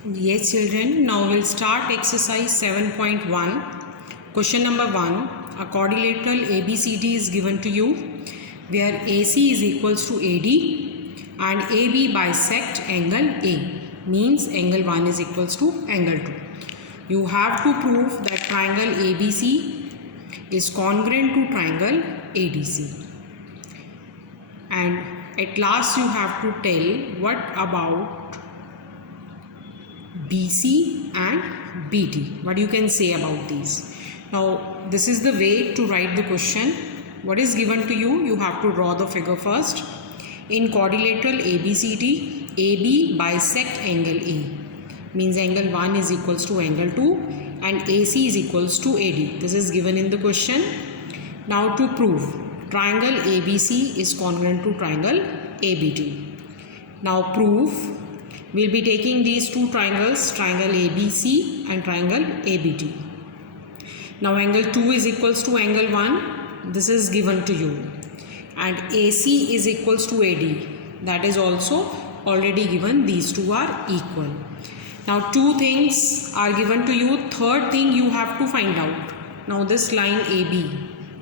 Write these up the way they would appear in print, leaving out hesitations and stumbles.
Yes children, now we'll start exercise 7.1. Question number 1. A quadrilateral ABCD is given to you where AC is equals to AD and AB bisect angle A, means angle 1 is equals to angle 2. You have to prove that triangle ABC is congruent to triangle ADC. And at last you have to tell what about BC and BD. What you can say about these. Now this is the way to write the question. What is given to you? You have to draw the figure first. In quadrilateral ABCD, AB bisect angle A, means angle 1 is equals to angle 2 and AC is equals to AD. This is given in the question. Now to prove triangle ABC is congruent to triangle ABD. Now prove. We'll be taking these two triangles, triangle ABC and triangle ABD. Now angle 2 is equals to angle 1. This is given to you. And AC is equals to AD. That is also already given. These two are equal. Now two things are given to you. Third thing you have to find out. Now this line AB.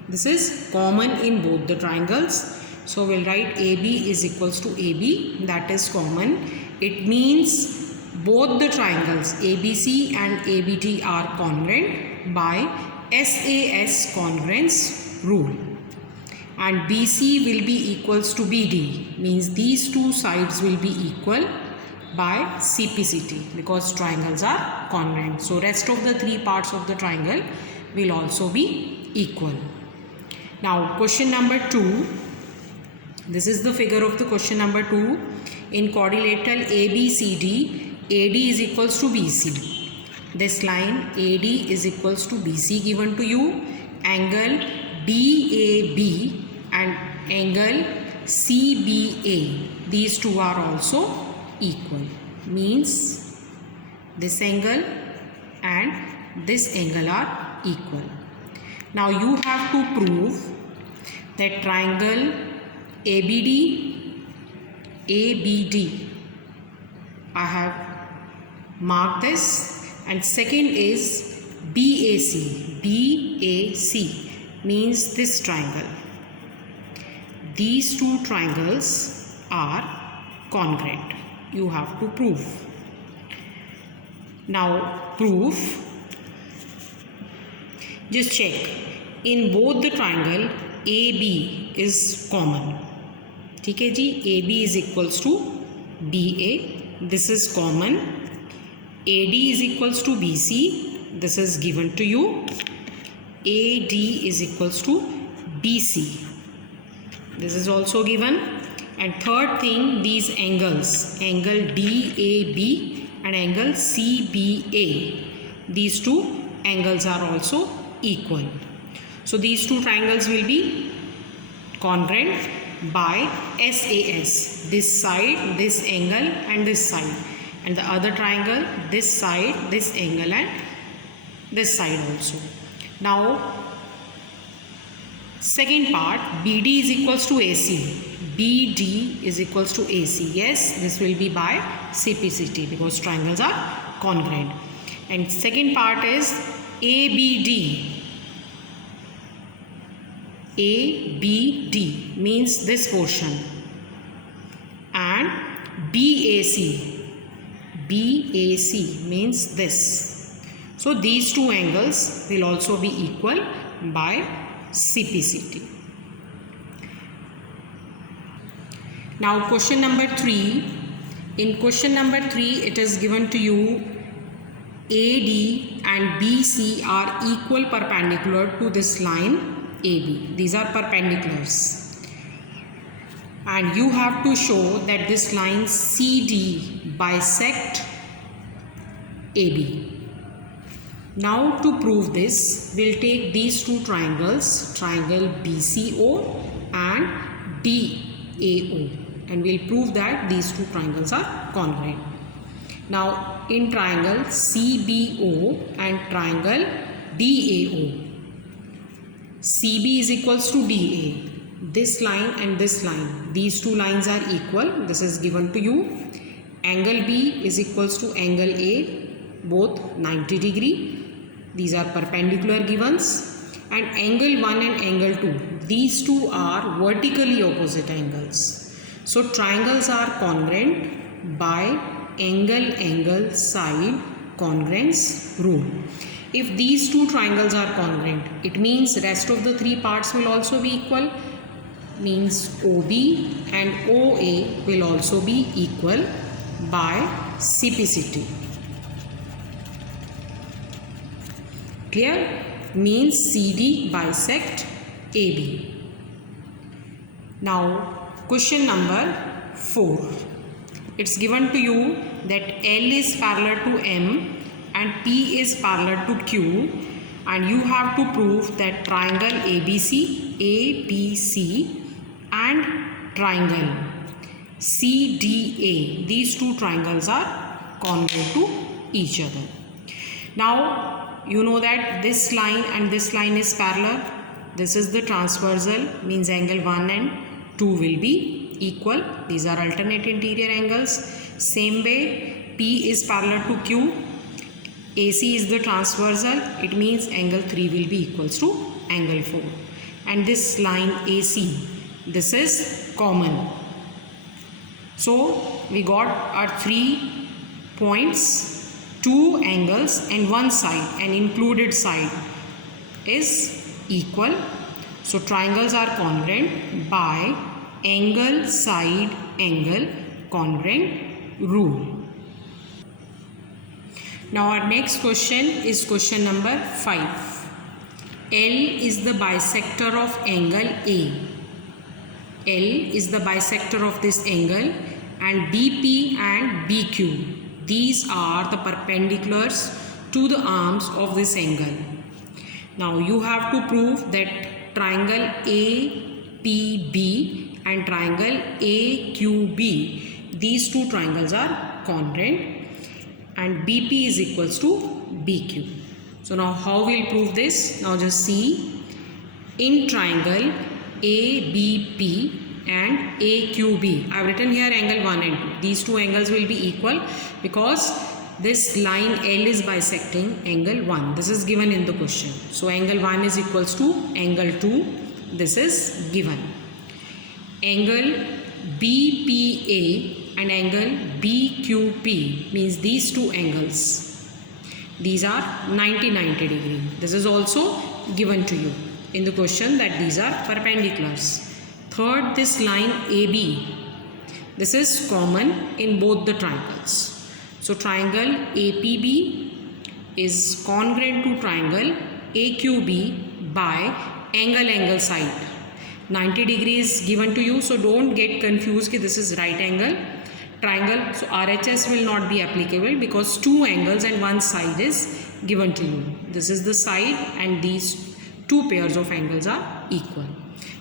This is common in both the triangles. So we'll write AB is equals to AB. That is common. It means both the triangles ABC and ABD are congruent by SAS congruence rule. And BC will be equals to BD, means these two sides will be equal by CPCT because triangles are congruent. So rest of the three parts of the triangle will also be equal. Now question number 2. This is the figure of the question number 2. In quadrilateral ABCD, AD is equals to BC. This line AD is equals to BC given to you. Angle DAB and angle CBA. These two are also equal. Means this angle and this angle are equal. Now you have to prove that triangle ABD, I have marked this, and second is BAC means this triangle. These two triangles are congruent. You have to prove. Now proof. Just check. In both the triangle AB is common. ठीक है जी, AB is equals to BA. This is common. AD is equals to BC. This is given to you. AD is equals to BC. This is also given. And third thing, these angles, angle DAB and angle CBA. These two angles are also equal. So these two triangles will be congruent by SAS. This side, this angle and this side. And the other triangle, this side, this angle and this side also. Now second part, BD is equals to AC. BD is equals to AC. Yes, this will be by CPCT because triangles are congruent. And second part is ABD. ABD means this portion. And BAC. BAC means this. So these two angles will also be equal by CPCT. Now question number 3. In question number 3 it is given to you AD and BC are equal perpendicular to this line AB. These are perpendiculars. And you have to show that this line CD bisect AB. Now to prove this, we'll take these two triangles, triangle BCO and DAO, and we'll prove that these two triangles are congruent. Now in triangle CBO and triangle DAO, CB is equals to DA. This line and this line, these two lines are equal. This is given to you. Angle B is equals to angle A, both 90 degree. These are perpendicular givens. And angle 1 and angle 2, these two are vertically opposite angles. So triangles are congruent by angle side congruence rule. If these two triangles are congruent, it means rest of the three parts will also be equal, means OB and OA will also be equal by CPCT. Clear? Means CD bisect AB. Now question number 4. It's given to you that L is parallel to M and P is parallel to Q, and you have to prove that triangle ABC and triangle CDA, these two triangles are congruent to each other. Now you know that this line and this line is parallel. This is the transversal, means angle 1 and 2 will be equal. These are alternate interior angles. Same way, P is parallel to Q. AC is the transversal. It means angle 3 will be equals to angle 4. And this line AC, this is common. So we got our 3 points, 2 angles and one side, and included side is equal. So triangles are congruent by angle side angle congruent rule. Now our next question is question number 5. L is the bisector of angle A. L is the bisector of this angle, and BP and BQ, these are the perpendiculars to the arms of this angle. Now you have to prove that triangle APB and triangle AQB, these two triangles are congruent and BP is equals to BQ. So now how we'll prove this? Now just see, in triangle ABP and AQB, I have written here angle 1 and 2. These two angles will be equal because this line L is bisecting angle 1. This is given in the question. So angle 1 is equals to angle 2. This is given. Angle BPA and angle BQP, means these two angles, these are 90 degree. This is also given to you in the question that these are perpendiculars. Third, this line AB, this is common in both the triangles. So triangle APB is congruent to triangle AQB by angle side. 90 degrees given to you, so don't get confused that this is right angle triangle. So RHS will not be applicable because two angles and one side is given to you. This is the side and these two pairs of angles are equal.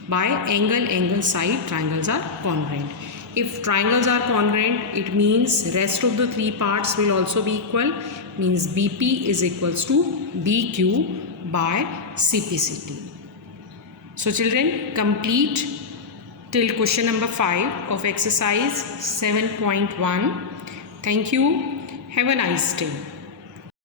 By angle side, triangles are congruent. If triangles are congruent, it means rest of the three parts will also be equal, means BP is equals to BQ by CPCT. So children, complete till question number 5 of exercise 7.1. Thank you. Have a nice day.